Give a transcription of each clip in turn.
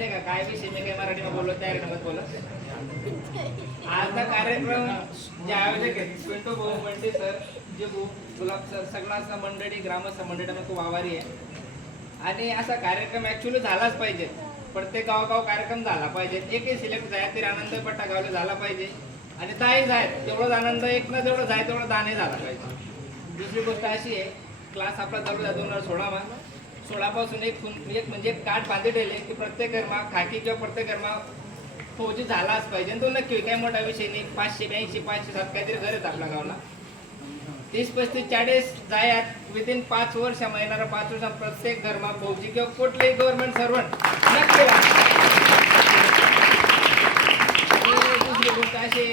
माहिती आहे का काय विषय मी काय मराठीमध्ये बोललो त्या मध्ये बोलत. आजचा कार्यक्रम जे आयोजक आहेत पिंटू भाऊ बंडे सर, जे गुलाब सर, सगळा मंडळी ग्रामस्थ मंडळींना खूप आभारी आहे. आणि असा कार्यक्रम ऍक्च्युली झालाच पाहिजे. प्रत्येक गावगाव कार्यक्रम झाला पाहिजे. एकही सिलेक्ट जाय तरी आनंद पट्टा गावला झाला पाहिजे. आणि दाही जाय तेवढंच आनंद, एक न जेवढं जाय तेवढं दानही झाला पाहिजे. दुसरी गोष्ट अशी आहे, क्लास आपला चालू आहे 2016 पासून एक म्हणजे एक कार्ड बांधे ठेवले की प्रत्येक घरमा खाकी किंवा प्रत्येक घरमा फौजी झालाच पाहिजे. आणि तो नक्की काही मोठा विषय नाही. 582 507 काहीतरी घर आहेत आपल्या गावाला. 30 35 40 जायात विदिन 5 वर्ष महिन्याला 5 वर्ष प्रत्येक घरमा फौजी किंवा कुठलेही गव्हर्नमेंट सर्वंट नक्की राहतात. दुसरी गोष्ट अशी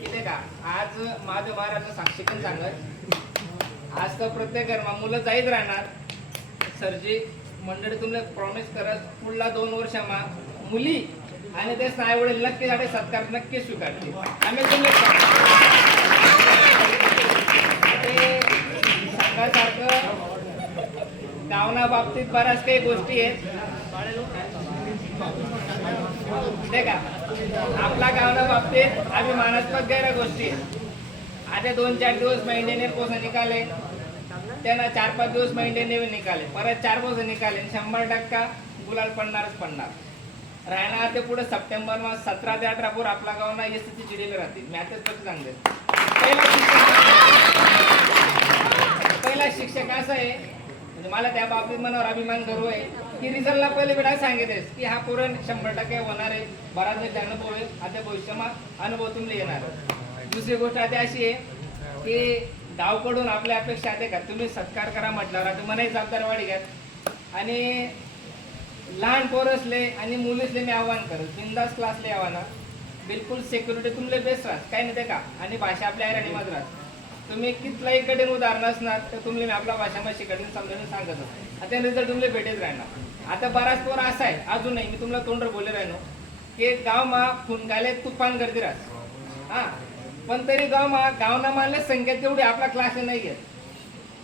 की ते का आज माझं महाराज साक्षी पण सांगत, आज तर प्रत्येक घरमा मुलं जाईत राहणार. सरजी मंडळी तुम्हाला प्रॉमिस करत पुढला 2 वर्षामा मुली आणि ते आई वडील नक्की झाडे सत्कार नक्की स्वीकारतील. आम्ही तुम्ही सांगासारखं गावना बाबतीत बऱ्याच काही गोष्टी आहेत ते का आपल्या गावना बाबतीत अभिमानास्पद गैर गोष्टी आहेत. आता 2-4 दिवस मेंटेनर कोर्स निकाले, त्यांना 4-5 दिवस मेंटेनर निकाले, परत 4 दिवस निकाले, 100% गुलाल पडणारच पडणार. राहणार ते पुढे सप्टेंबर 17 ते 18 पूर आपल्या गावना एसटीची चिडीला राहतील. मी आताच कसं सांगते, पहिला शिक्षक असा आहे म्हणजे मला त्या बाबतीत मनावर अभिमान गर्व आहे की रिझल्टला पहिले वेळा सांगितलेस की हा पूर्ण 100% होणार आहे. बराच अनुभव आहे. आता भविष्यात अनुभव तुम्ही येणार. दुसरी गोष्ट आता अशी आहे की गावकडून आपल्या अपेक्षा आहे का तुम्ही सत्कार करा म्हटल्यावर आता मनाही जबाबदारी वाढी घ्या. आणि लहान पोरसले आणि मुलीसले मी आव्हान करत बिंदास क्लासले आव्हाना बिलकुल सिक्युरिटी तुमले बेस्ट राहत काही नाही ते का. आणि भाषा आपल्या ऐराणी मध्ये राहत. तुम्ही कितलाही कठीण उदाहरण असणार तर तुम्ही मी आपल्या भाषामध्ये शिकवून समजून सांगत असतो. आता रिझल्ट तुमले भेटत राहणार. आता बराच पोर असा आहे अजूनही मी तुम्हाला तोंडर बोलले राहिनो की गाव मा फुनकाले तुफान गर्दी राहत. हा पण तरी गावना मानले संख्या तेवढी आपला क्लास नाही घेत.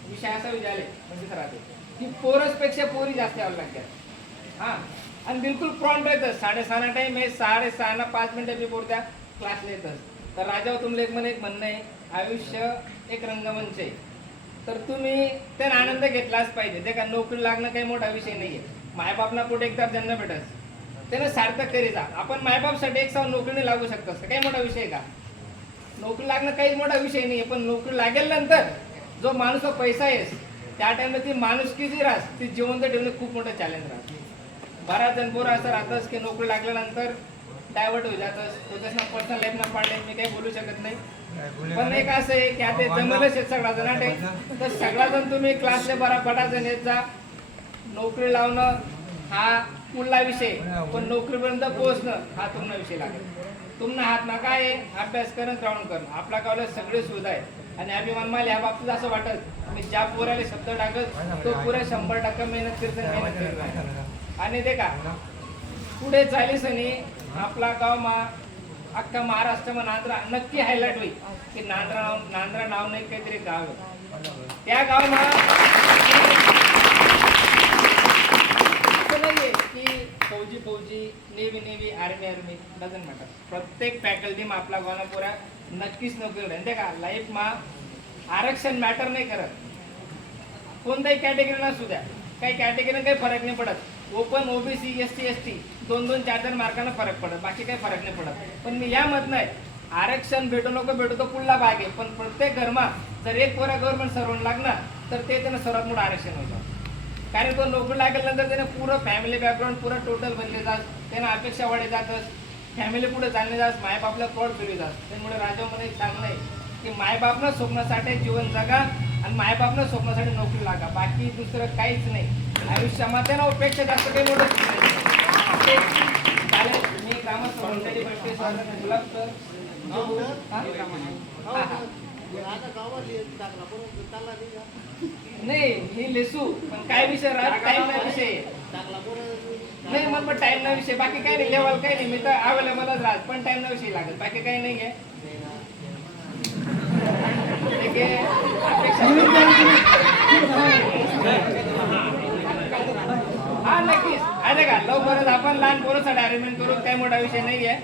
विषय असा विचारले म्हणजे राहते की पोरसपेक्षा पोरी जास्त यावं लागतात. हा आणि बिलकुल प्रॉन्ट येतात. 6:30 टाइम आहे. 6:30 5 मिनिटं बिफोर त्या क्लासला येतात. तर राजावर तुमले एक म्हणणं आहे आयुष्य एक रंगमंच आहे. तर तुम्ही त्याने आनंद घेतलाच पाहिजे. ते का नोकरी लागणं काही मोठा विषय नाहीये. मायबापना कुठे एकदा जन्म भेटत त्यानं सार्थक करी जा. आपण मायबापसाठी एक साव नोकरी नाही लागू शकतो काही मोठा विषय का. नोकरी लागणं काही मोठा विषय नाहीये. पण नोकरी लागेल नंतर जो माणूस पैसा आहे त्या टाइमला ती माणुसकी जी राहत ती जिवंत ठेवणे खूप मोठं चॅलेंज राहत. बराच जण पोरं असं राहतच की नोकरी लागल्यानंतर डायव्हर्ट होऊ जातच. तो त्याच्या पर्सनल लाईफ ना पाडले मी काही बोलू शकत नाही. पण एक असं आहे की आता जमलंच आहे सगळा जण तर सगळा जण तुम्ही क्लासले बरा पडायचं येत जा. नोकरी लावणं हा पुढला विषय पण नोकरीपर्यंत पोहोचणं हा तुम्हाला विषय लागेल. तुम्हाला हात ना काय आहे अभ्यास करणं ग्राउंड करणं. आपल्या गावाला सगळे सुविधा आहे. आणि अभिमान मला या बाबतीत असं वाटत मी ज्या पोराला शब्द टाकत तो पुरा 100% मेहनत करत. आणि ते का पुढे चालीस आणि आपला गाव मा अख्खा महाराष्ट्र नांद्रा नक्की हायलाइट होईल की नांद्रा नाव नाही काहीतरी गाव आहे. त्या गाव मा असं नाहीये की फौजी नेव्ही आर्मी डझन मॅटर. प्रत्येक फॅकल्टी मा आपला गावना पुरा नक्कीच नोकरी राहील. ते का लाईफ मा आरक्षण मॅटर नाही करत. कोणत्याही कॅटेगरीला सुद्धा काही कॅटेगरीला काही फरक नाही पडत. ओपन ओबीसी ST ST 2-2 4-4 मार्कांना फरक पडत. बाकी काही फरक नाही पडत. पण मी या मत नाही आरक्षण भेटू नको भेटू तो पुढला भाग आहे. पण प्रत्येक घरमा जर एक पोरा गव्हर्नमेंट सर्वंट लागणार तर ते त्यांना सर्वात मोठं आरक्षण होतं. कारण तो नोकरी लागल्यानंतर त्याने पुरं फॅमिली बॅकग्राऊंड पुरं टोटल बनले जात. त्यांना अपेक्षा वाढे जातच. फॅमिली पुढे चालले जात. मायबापला प्रौढ फिरवी जात. त्यामुळे राजामध्ये एक सांगणं आहे की मायबापनं स्वप्नासाठी जीवन जगा आणि मायबापनं स्वप्नासाठी नोकरी लागा. बाकी दुसरं काहीच नाही आयुष्यामध्ये ना अपेक्षा जास्त काही मोठं चालेल. मी ग्रामस्थ मंडळी भेटते गुलाब सर नाही मी लेसू पण काय विषय राहत टाइम ना विषय नाही मग टाइम ना विषय बाकी काही नाही. लेवल काही नाही. मी तर अवेलेबलच राहत पण टाइम ना विषय लागत बाकी काही नाही आहे. हा नक्कीच आता का लवकरच आपण लहान पोरासाठी अरेंजमेंट करू, काही मोठा विषय नाहीये.